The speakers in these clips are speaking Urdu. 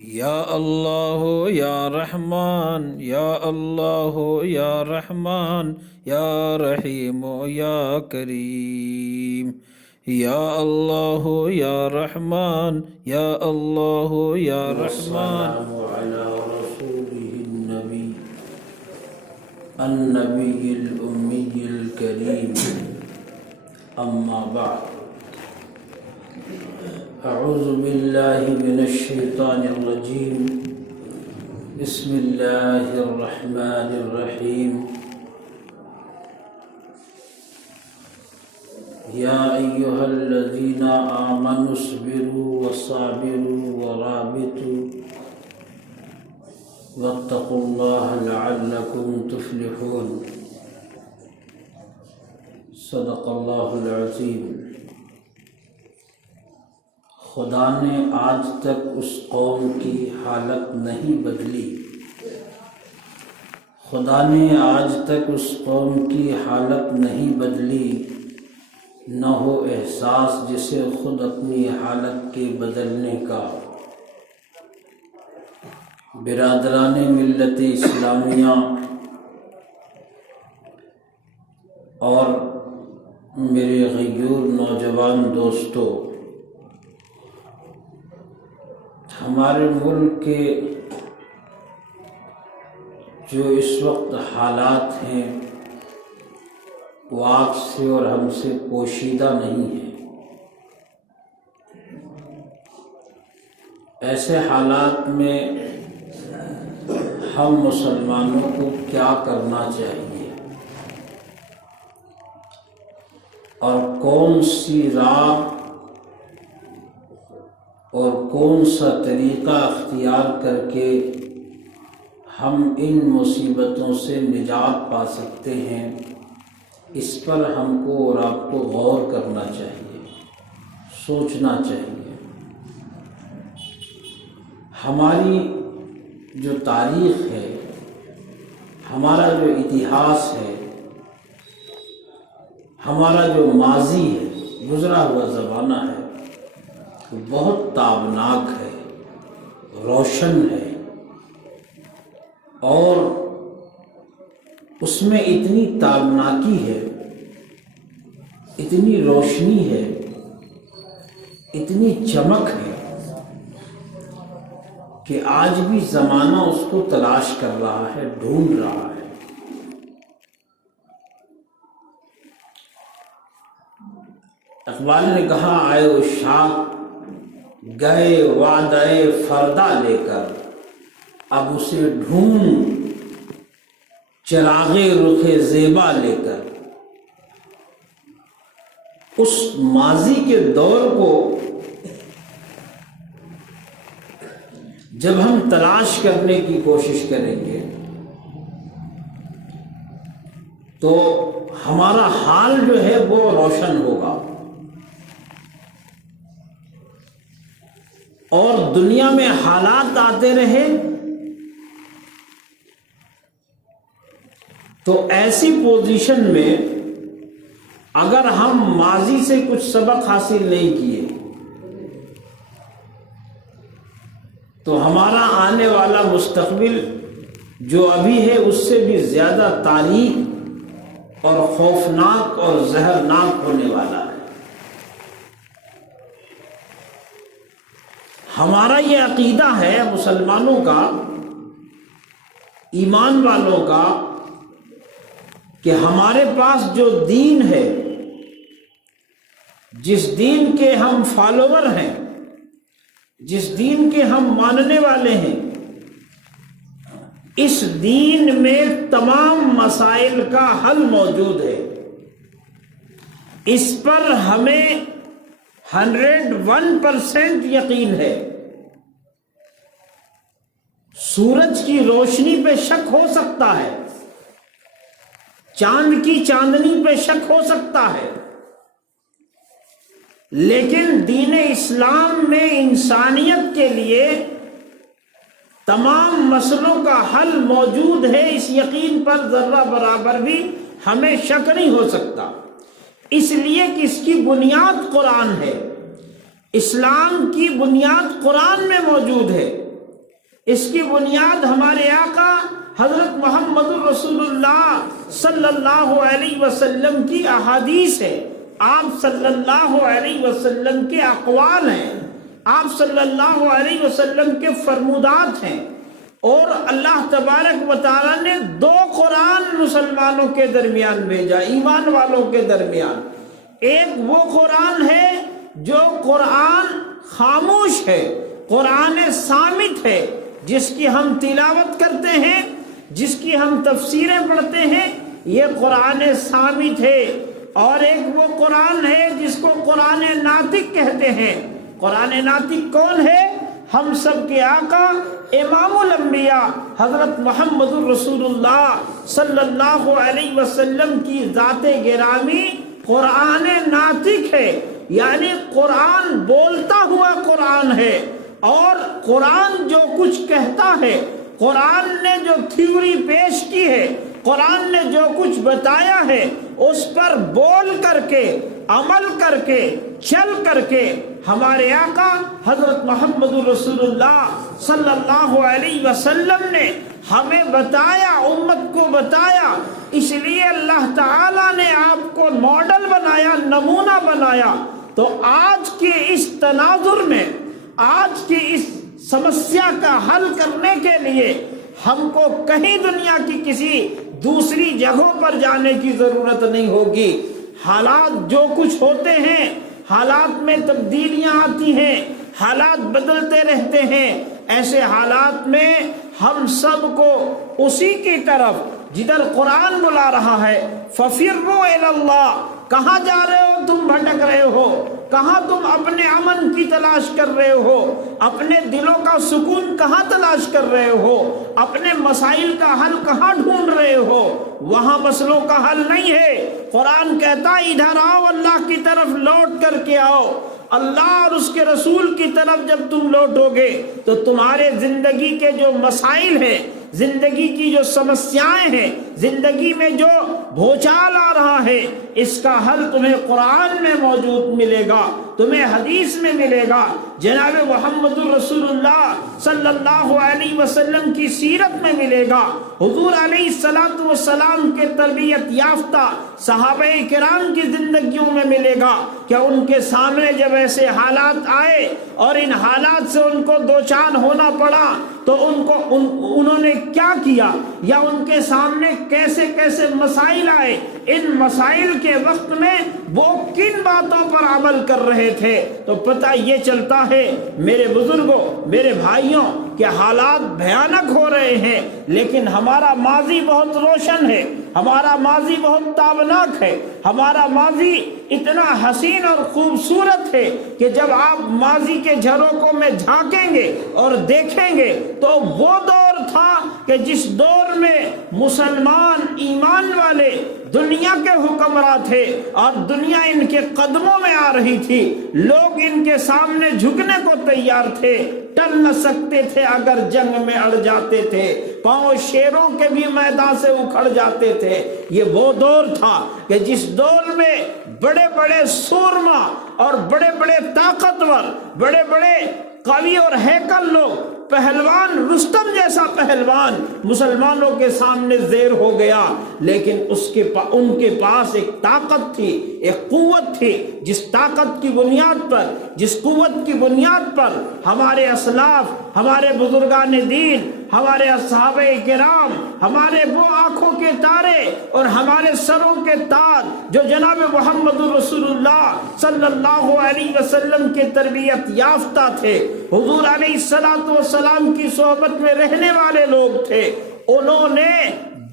یا اللہ یا رحمان یا اللہ یا رحمان یا رحیم یا کریم یا اللہ یا رحمان یا اللہ یا رحمان علی رسولہ النبی الامی الکریم اما بعد اعوذ باللہ من الشیطان الرجیم بسم اللہ الرحمن الرحیم یا ایہا الذین آمنوا اصبروا وصابروا ورابطوا واتقوا اللہ لعلکم تفلحون صدق اللہ العظیم۔ خدا نے آج تک اس قوم کی حالت نہیں بدلی، خدا نے آج تک اس قوم کی حالت نہیں بدلی، نہ ہو احساس جسے خود اپنی حالت کے بدلنے کا۔ برادران ملت اسلامیہ اور میرے غیور نوجوان دوستو، ہمارے ملک کے جو اس وقت حالات ہیں وہ آپ سے اور ہم سے پوشیدہ نہیں ہیں۔ ایسے حالات میں ہم مسلمانوں کو کیا کرنا چاہیے اور کون سی راہ اور کون سا طریقہ اختیار کر کے ہم ان مصیبتوں سے نجات پا سکتے ہیں، اس پر ہم کو اور آپ کو غور کرنا چاہیے، سوچنا چاہیے۔ ہماری جو تاریخ ہے، ہمارا جو اتہاس ہے، ہمارا جو ماضی ہے، گزرا ہوا زمانہ ہے، بہت تابناک ہے، روشن ہے، اور اس میں اتنی تابناکی ہے، اتنی روشنی ہے، اتنی چمک ہے کہ آج بھی زمانہ اس کو تلاش کر رہا ہے، ڈھونڈ رہا ہے۔ اقبال نے کہا آئے عشاق گئے وعدہ فردا لے کر، اب اسے ڈھونڈ چراغ رخ زیبا لے کر۔ اس ماضی کے دور کو جب ہم تلاش کرنے کی کوشش کریں گے تو ہمارا حال جو ہے وہ روشن ہوگا، اور دنیا میں حالات آتے رہے تو ایسی پوزیشن میں اگر ہم ماضی سے کچھ سبق حاصل نہیں کیے تو ہمارا آنے والا مستقبل جو ابھی ہے اس سے بھی زیادہ تاریک اور خوفناک اور زہرناک ہونے والا ہے۔ ہمارا یہ عقیدہ ہے مسلمانوں کا، ایمان والوں کا، کہ ہمارے پاس جو دین ہے، جس دین کے ہم فالوور ہیں، جس دین کے ہم ماننے والے ہیں، اس دین میں تمام مسائل کا حل موجود ہے۔ اس پر ہمیں 101% یقین ہے۔ سورج کی روشنی پہ شک ہو سکتا ہے، چاند کی چاندنی پہ شک ہو سکتا ہے، لیکن دین اسلام میں انسانیت کے لیے تمام مسئلوں کا حل موجود ہے۔ اس یقین پر ذرہ برابر بھی ہمیں شک نہیں ہو سکتا، اس لیے کہ اس کی بنیاد قرآن ہے، اسلام کی بنیاد قرآن میں موجود ہے۔ اس کی بنیاد ہمارے آقا حضرت محمد رسول اللہ صلی اللہ علیہ وسلم کی احادیث ہے، آپ صلی اللہ علیہ وسلم کے اقوال ہیں، آپ صلی اللہ علیہ وسلم کے فرمودات ہیں۔ اور اللہ تبارک و تعالیٰ نے 2 قرآن مسلمانوں کے درمیان بھیجا، ایمان والوں کے درمیان۔ ایک وہ قرآن ہے جو قرآن خاموش ہے، قرآن صامت ہے، جس کی ہم تلاوت کرتے ہیں، جس کی ہم تفسیریں پڑھتے ہیں، یہ قرآن صامت ہے۔ اور ایک وہ قرآن ہے جس کو قرآن ناطق کہتے ہیں۔ قرآن ناطق کون ہے؟ ہم سب کے آقا امام الانبیاء حضرت محمد رسول اللہ صلی اللہ علیہ وسلم کی ذات گرامی قرآن ناطق ہے، یعنی قرآن بولتا ہوا قرآن ہے۔ اور قرآن جو کچھ کہتا ہے، قرآن نے جو تھیوری پیش کی ہے، قرآن نے جو کچھ بتایا ہے، اس پر بول کر کے، عمل کر کے، چل کر کے ہمارے آقا حضرت محمد رسول اللہ صلی اللہ علیہ وسلم نے ہمیں بتایا، امت کو بتایا۔ اس لیے اللہ تعالیٰ نے آپ کو ماڈل بنایا، نمونہ بنایا۔ تو آج کے اس تناظر میں، آج کی اس سمسیا کا حل کرنے کے لیے ہم کو کہیں دنیا کی کسی دوسری جگہوں پر جانے کی ضرورت نہیں ہوگی۔ حالات جو کچھ ہوتے ہیں، حالات میں تبدیلیاں آتی ہیں، حالات بدلتے رہتے ہیں۔ ایسے حالات میں ہم سب کو اسی کی طرف جدھر قرآن بلا رہا ہے، فَفِرُّوا إِلَى اللَّهِ، کہاں جا رہے ہو تم؟ بھٹک رہے ہو؟ کہاں تم اپنے امن کی تلاش کر رہے ہو؟ اپنے دلوں کا سکون کہاں تلاش کر رہے ہو؟ اپنے مسائل کا حل کہاں ڈھونڈ رہے ہو؟ وہاں مسئلوں کا حل نہیں ہے۔ قرآن کہتا ہے ادھر آؤ، اللہ کی طرف لوٹ کر کے آؤ۔ اللہ اور اس کے رسول کی طرف جب تم لوٹو گے تو تمہارے زندگی کے جو مسائل ہیں، زندگی کی جو سمسیائیں ہیں، زندگی میں جو بھوچال آ رہا ہے، اس کا حل تمہیں قرآن میں موجود ملے گا، تمہیں حدیث میں ملے گا، جناب محمد رسول اللہ صلی اللہ علیہ وسلم کی سیرت میں ملے گا، حضور علیہ الصلوۃ والسلام کے تربیت یافتہ صحابہ کرام کی زندگیوں میں ملے گا کہ ان کے سامنے جب ایسے حالات آئے اور ان حالات سے ان کو دوچار ہونا پڑا تو انہوں نے کیا کیا، یا ان کے سامنے کیسے کیسے مسائل آئے، ان مسائل کے وقت میں وہ کن باتوں پر عمل کر رہے تھے۔ تو پتہ یہ چلتا ہے میرے بزرگوں، میرے بھائیوں، کہ حالات بھیانک ہو رہے ہیں، لیکن ہمارا ماضی بہت روشن ہے، ہمارا ماضی بہت تابناک ہے، ہمارا ماضی اتنا حسین اور خوبصورت ہے کہ جب آپ ماضی کے جھروکوں میں جھانکیں گے اور دیکھیں گے تو وہ دور تھا کہ جس دور میں مسلمان ایمان والے دنیا کے حکمراں تھے اور دنیا ان کے قدموں میں آ رہی تھی، لوگ ان کے سامنے جھکنے کو تیار تھے، ٹل نہ سکتے تھے، اگر جنگ میں اڑ جاتے تھے، پاؤں شیروں کے بھی میدان سے اکھڑ جاتے تھے۔ یہ وہ دور تھا کہ جس دور میں بڑے بڑے سورما اور بڑے بڑے طاقتور، بڑے بڑے قوی اور ہیکل لوگ، پہلوان رستم جیسا پہلوان مسلمانوں کے سامنے زیر ہو گیا، لیکن ان کے پاس ایک طاقت تھی، ایک قوت تھی، جس طاقت کی بنیاد پر، جس قوت کی بنیاد پر ہمارے اسلاف، ہمارے بزرگان دین، ہمارے اصحاب کرام، ہمارے وہ آنکھوں کے تارے اور ہمارے سروں کے تاج جو جناب محمد رسول اللہ صلی اللہ علیہ وسلم کے تربیت یافتہ تھے، حضور علیہ السلام کی صحبت میں رہنے والے لوگ تھے، انہوں نے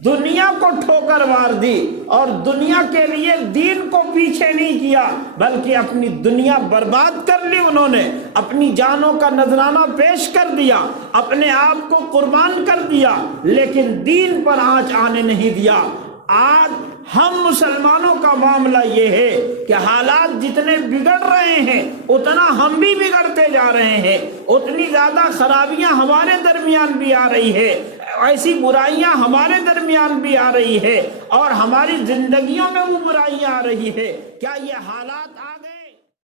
دنیا کو ٹھوکر مار دی اور دنیا کے لیے دین کو پیچھے نہیں کیا، بلکہ اپنی دنیا برباد کر لی، انہوں نے اپنی جانوں کا نذرانہ پیش کر دیا، اپنے آپ کو قربان کر دیا، لیکن دین پر آنچ آنے نہیں دیا۔ آج ہم مسلمانوں کا معاملہ یہ ہے کہ حالات جتنے بگڑ رہے ہیں اتنا ہم بھی بگڑتے جا رہے ہیں، اتنی زیادہ خرابیاں ہمارے درمیان بھی آ رہی ہے، ایسی برائیاں ہمارے درمیان بھی آ رہی ہے اور ہماری زندگیوں میں وہ برائیاں آ رہی ہے۔ کیا یہ حالات